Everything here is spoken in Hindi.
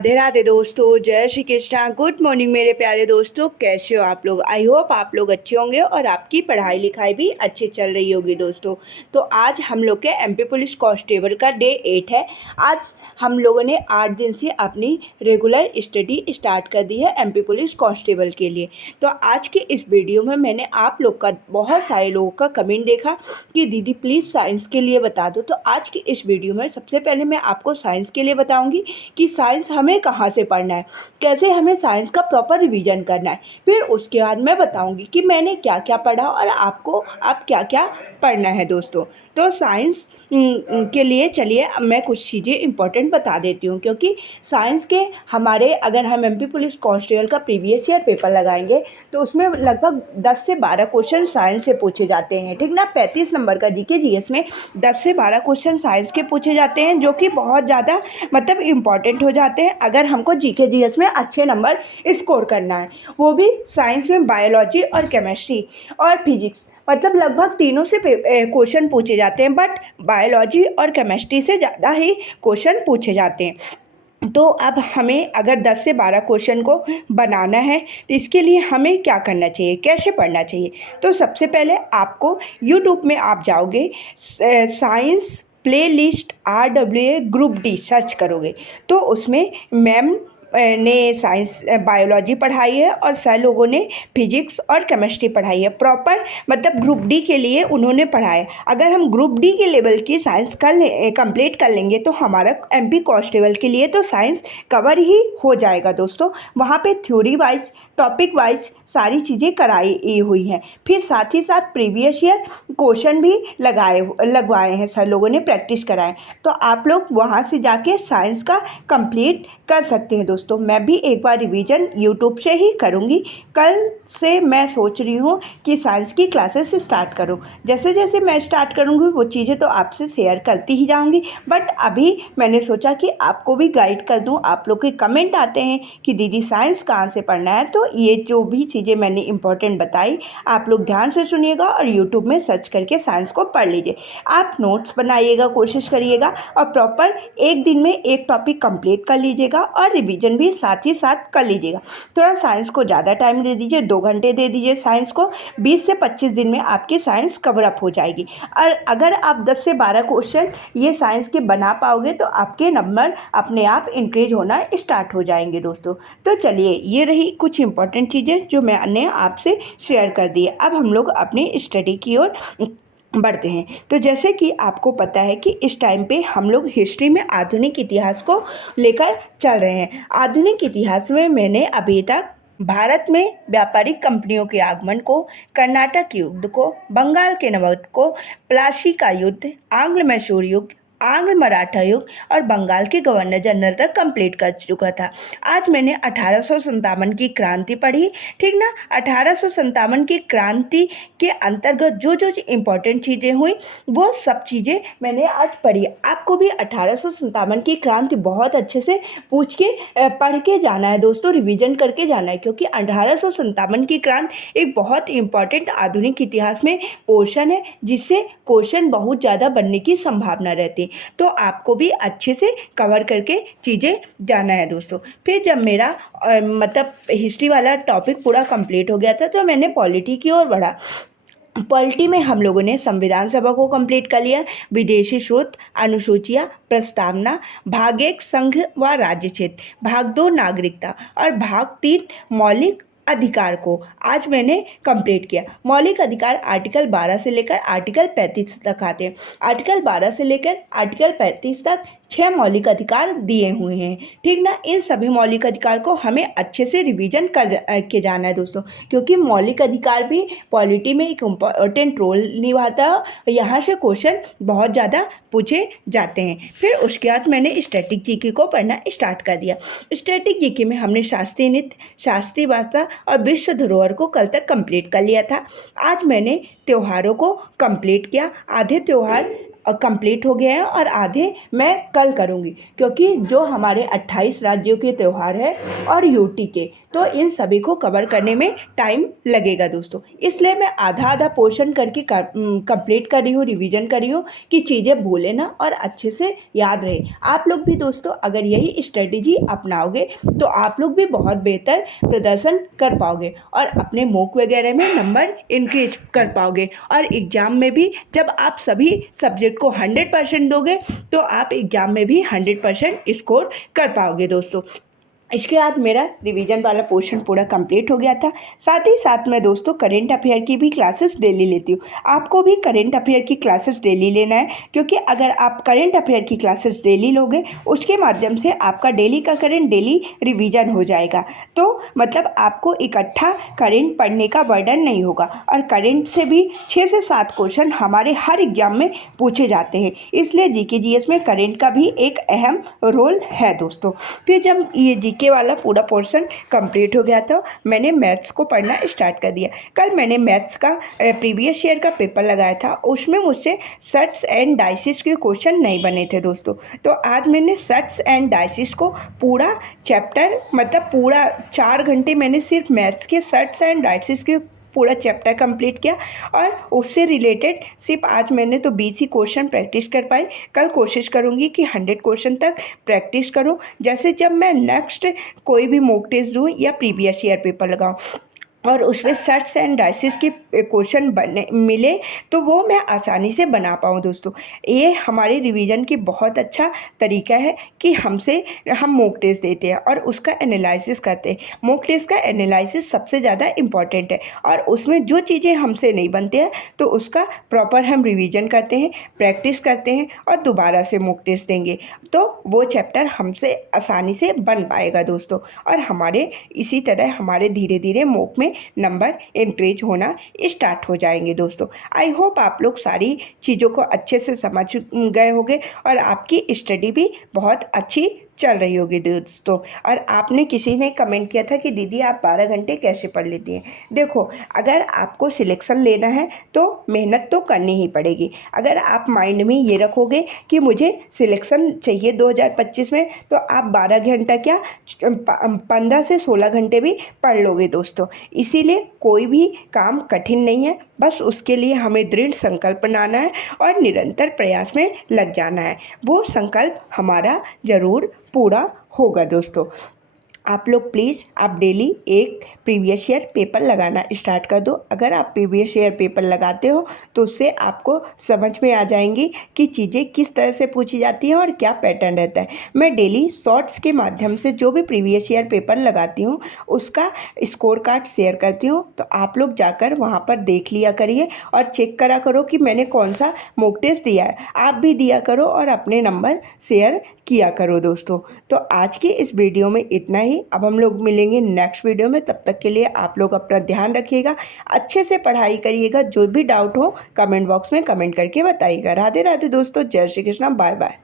राधे राधे दोस्तों, जय श्री कृष्णा। गुड मॉर्निंग मेरे प्यारे दोस्तों, कैसे हो आप लोग। आई होप आप लोग अच्छे होंगे और आपकी पढ़ाई लिखाई भी अच्छी चल रही होगी दोस्तों। तो आज हम लोग के एमपी पुलिस कांस्टेबल का डे 8 है। आज हम लोगों ने 8 दिन से अपनी रेगुलर स्टडी स्टार्ट कर दी है एमपी पुलिस कांस्टेबल के लिए। तो आज की इस वीडियो में मैंने आप लोग का बहुत सारे लोगों का कमेंट देखा कि दीदी प्लीज़ साइंस के लिए बता दो। तो आज की इस वीडियो में सबसे पहले मैं आपको साइंस के लिए बताऊँगी कि साइंस हमें कहाँ से पढ़ना है, कैसे हमें साइंस का प्रॉपर रिवीजन करना है। फिर उसके बाद मैं बताऊंगी कि मैंने क्या क्या पढ़ा और आपको अब क्या क्या पढ़ना है दोस्तों। तो साइंस के लिए चलिए अब मैं कुछ चीज़ें इंपॉर्टेंट बता देती हूँ, क्योंकि साइंस के हमारे अगर हम एमपी पुलिस कांस्टेबल का प्रीवियस ईयर पेपर लगाएंगे तो उसमें लगभग 10 से 12 क्वेश्चन साइंस से पूछे जाते हैं, ठीक ना। 35 नंबर का जीके जीएस में 10 से 12 क्वेश्चन साइंस के पूछे जाते हैं, जो कि बहुत ज़्यादा मतलब इम्पॉर्टेंट हो जाते हैं अगर हमको जीके जीएस में अच्छे नंबर स्कोर करना है। वो भी साइंस में बायोलॉजी और केमिस्ट्री और फिजिक्स, मतलब लगभग तीनों से क्वेश्चन पूछे जाते हैं, बट बायोलॉजी और केमिस्ट्री से ज़्यादा ही क्वेश्चन पूछे जाते हैं। तो अब हमें अगर 10 से 12 क्वेश्चन को बनाना है तो इसके लिए हमें क्या करना चाहिए, कैसे पढ़ना चाहिए। तो सबसे पहले आपको यूट्यूब में आप जाओगे, science play list RWA group D search करोगे तो उसमें मैम ने साइंस बायोलॉजी पढ़ाई है और सर लोगों ने फिजिक्स और केमिस्ट्री पढ़ाई है प्रॉपर, मतलब ग्रुप डी के लिए उन्होंने पढ़ाया। अगर हम ग्रुप डी के लेवल की साइंस कंप्लीट कर लेंगे तो हमारा एमपी कांस्टेबल के लिए तो साइंस कवर ही हो जाएगा दोस्तों। वहाँ पे थ्योरी वाइज टॉपिक वाइज सारी चीज़ें कराई हुई हैं। फिर साथ ही साथ प्रीवियस ईयर क्वेश्चन भी लगवाए हैं, सर लोगों ने प्रैक्टिस कराए। तो आप लोग वहाँ से जाके साइंस का कंप्लीट कर सकते हैं दोस्तों। मैं भी एक बार रिवीजन यूट्यूब से ही करूँगी। कल से मैं सोच रही हूँ कि साइंस की क्लासेस स्टार्ट करूँ। जैसे जैसे मैं स्टार्ट करूँगी वो चीज़ें तो आपसे शेयर करती ही जाऊँगी, बट अभी मैंने सोचा कि आपको भी गाइड कर दूँ। आप लोग के कमेंट आते हैं कि दीदी साइंस कहाँ से पढ़ना है, तो ये जो भी चीज़ें मैंने इंपॉर्टेंट बताई आप लोग ध्यान से सुनिएगा और यूट्यूब में सर्च करके साइंस को पढ़ लीजिए। आप नोट्स बनाइएगा, कोशिश करिएगा और प्रॉपर एक दिन में एक टॉपिक कंप्लीट कर लीजिएगा और रिवीजन भी साथ ही साथ कर लीजिएगा। थोड़ा साइंस को ज़्यादा टाइम दे दीजिए, 2 घंटे दे दीजिए साइंस को। 20 से 25 दिन में आपकी साइंस कवर अप हो जाएगी। और अगर आप 10 से 12 क्वेश्चन ये साइंस के बना पाओगे तो आपके नंबर अपने आप इंक्रीज होना स्टार्ट हो जाएंगे दोस्तों। तो चलिए, ये रही कुछ इंपॉर्टेंट चीज़ें जो मैंने आपसे शेयर कर दी। अब हम लोग अपनी स्टडी की ओर बढ़ते हैं। तो जैसे कि आपको पता है कि इस टाइम पे हम लोग हिस्ट्री में आधुनिक इतिहास को लेकर चल रहे हैं। आधुनिक इतिहास में मैंने अभी तक भारत में व्यापारिक कंपनियों के आगमन को, कर्नाटक युद्ध को, बंगाल के नवाब को, प्लासी का युद्ध, आंग्ल मैसूर युग, आंग्ल मराठा युग और बंगाल के गवर्नर जनरल तक कंप्लीट कर चुका था। आज मैंने 1857 की क्रांति पढ़ी, ठीक ना। 1857 की क्रांति के अंतर्गत जो जो इम्पोर्टेंट चीज़ें हुई वो सब चीज़ें मैंने आज पढ़ी। आपको भी 1857 की क्रांति बहुत अच्छे से पूछ के पढ़ के जाना है दोस्तों, रिवीजन करके जाना है, क्योंकि 1857 की क्रांति एक बहुत इम्पॉर्टेंट आधुनिक इतिहास में पोर्शन है, जिससे क्वेश्चन बहुत ज़्यादा बनने की संभावना रहती है। तो आपको भी अच्छे से कवर करके चीज़ें जाना है दोस्तों। फिर जब मेरा मतलब हिस्ट्री वाला टॉपिक पूरा कंप्लीट हो गया था तो मैंने पॉलिटी की ओर बढ़ा। पॉलिटी में हम लोगों ने संविधान सभा को कंप्लीट कर लिया, विदेशी स्रोत, अनुसूचियाँ, प्रस्तावना, भाग 1 संघ व राज्य क्षेत्र, भाग 2 नागरिकता और भाग 3 मौलिक अधिकार को आज मैंने कंप्लीट किया। मौलिक अधिकार आर्टिकल 12 से लेकर आर्टिकल 35 तक आते हैं। आर्टिकल 12 से लेकर आर्टिकल 35 तक 6 मौलिक अधिकार दिए हुए हैं, ठीक ना। इन सभी मौलिक अधिकार को हमें अच्छे से रिवीजन के जाना है दोस्तों, क्योंकि मौलिक अधिकार भी पॉलिटी में एक इम्पॉर्टेंट रोल निभाता है। यहाँ से क्वेश्चन बहुत ज़्यादा पूछे जाते हैं। फिर उसके बाद मैंने स्टैटिक जीके को पढ़ना स्टार्ट कर दिया। स्टैटिक जीके में हमने शास्त्रीय नृत्य, शास्त्रीय भाषा और विश्व धरोहर को कल तक कंप्लीट कर लिया था। आज मैंने त्योहारों को कंप्लीट किया। आधे त्योहार कंप्लीट हो गए हैं और आधे मैं कल करूँगी, क्योंकि जो हमारे 28 राज्यों के त्यौहार है और यूटी के, तो इन सभी को कवर करने में टाइम लगेगा दोस्तों। इसलिए मैं आधा आधा पोर्शन करके कंप्लीट कर रही हूँ, रिवीजन कर रही हूँ कि चीज़ें भूले ना और अच्छे से याद रहे। आप लोग भी दोस्तों अगर यही स्ट्रेटेजी अपनाओगे तो आप लोग भी बहुत बेहतर प्रदर्शन कर पाओगे और अपने मॉक वगैरह में नंबर इंक्रीज कर पाओगे। और एग्ज़ाम में भी जब आप सभी सब्जेक्ट को 100% दोगे तो आप एग्ज़ाम में भी 100% स्कोर कर पाओगे दोस्तों। इसके बाद मेरा रिवीजन वाला पोर्शन पूरा कंप्लीट हो गया था। साथ ही साथ मैं दोस्तों करेंट अफेयर की भी क्लासेस डेली लेती हूँ। आपको भी करेंट अफेयर की क्लासेस डेली लेना है, क्योंकि अगर आप करेंट अफेयर की क्लासेस डेली लोगे उसके माध्यम से आपका डेली का करेंट डेली रिवीजन हो जाएगा। तो मतलब आपको इकट्ठा करेंट पढ़ने का बर्डन नहीं होगा। और करेंट से भी 6 से 7 क्वेश्चन हमारे हर एग्जाम में पूछे जाते हैं, इसलिए जीके जीएस में करेंट का भी एक अहम रोल है दोस्तों। फिर जब ये जीके वाला पूरा पोर्शन कंप्लीट हो गया तो मैंने मैथ्स को पढ़ना स्टार्ट कर दिया। कल मैंने मैथ्स का प्रीवियस ईयर का पेपर लगाया था, उसमें मुझसे सट्स एंड डाइसिस के क्वेश्चन नहीं बने थे दोस्तों। तो आज मैंने सट्स एंड डाइसिस को पूरा चैप्टर मतलब पूरा 4 घंटे मैंने सिर्फ मैथ्स के सट्स एंड डाइसिस के पूरा चैप्टर कंप्लीट किया। और उससे रिलेटेड सिर्फ आज मैंने तो 20 ही क्वेश्चन प्रैक्टिस कर पाई। कल कोशिश करूँगी कि 100 क्वेश्चन तक प्रैक्टिस करूँ, जैसे जब मैं नेक्स्ट कोई भी मॉक टेस्ट दूँ या प्रीवियस ईयर पेपर लगाऊँ और उसमें सट्स एंड डाइसिस के क्वेश्चन बने मिले तो वो मैं आसानी से बना पाऊँ दोस्तों। ये हमारे रिवीजन की बहुत अच्छा तरीका है कि हम मॉक टेस्ट देते हैं और उसका एनालिसिस करते हैं। मॉक टेस्ट का एनालिसिस सबसे ज़्यादा इम्पॉर्टेंट है और उसमें जो चीज़ें हमसे नहीं बनती हैं तो उसका प्रॉपर हम रिवीजन करते हैं, प्रैक्टिस करते हैं और दोबारा से मॉक टेस्ट देंगे तो वो चैप्टर हमसे आसानी से बन पाएगा दोस्तों। और हमारे इसी तरह हमारे धीरे धीरे मॉक में नंबर इंक्रीज होना स्टार्ट हो जाएंगे दोस्तों। आई होप आप लोग सारी चीज़ों को अच्छे से समझ गए होंगे और आपकी स्टडी भी बहुत अच्छी चल रही होगी दोस्तों। और आपने किसी ने कमेंट किया था कि दीदी आप 12 घंटे कैसे पढ़ लेती हैं। देखो, अगर आपको सिलेक्शन लेना है तो मेहनत तो करनी ही पड़ेगी। अगर आप माइंड में ये रखोगे कि मुझे सिलेक्शन चाहिए 2025 में, तो आप 12 घंटा क्या 15 से 16 घंटे भी पढ़ लोगे दोस्तों। इसीलिए कोई भी काम कठिन नहीं है, बस उसके लिए हमें दृढ़ संकल्प बनाना है और निरंतर प्रयास में लग जाना है। वो संकल्प हमारा ज़रूर पूरा होगा दोस्तों। आप लोग प्लीज़ आप डेली एक प्रीवियस ईयर पेपर लगाना स्टार्ट कर दो। अगर आप प्रीवियस ईयर पेपर लगाते हो तो उससे आपको समझ में आ जाएंगी कि चीज़ें किस तरह से पूछी जाती हैं और क्या पैटर्न रहता है। मैं डेली शॉर्ट्स के माध्यम से जो भी प्रीवियस ईयर पेपर लगाती हूँ उसका स्कोर कार्ड शेयर करती हूँ, तो आप लोग जाकर वहाँ पर देख लिया करिए और चेक करा करो कि मैंने कौन सा मॉक टेस्ट दिया है। आप भी दिया करो और अपने नंबर शेयर किया करो दोस्तों। तो आज की इस वीडियो में इतना ही। अब हम लोग मिलेंगे नेक्स्ट वीडियो में, तब तक के लिए आप लोग अपना ध्यान रखिएगा, अच्छे से पढ़ाई करिएगा। जो भी डाउट हो कमेंट बॉक्स में कमेंट करके बताइएगा। राधे राधे दोस्तों, जय श्री कृष्णा, बाय बाय।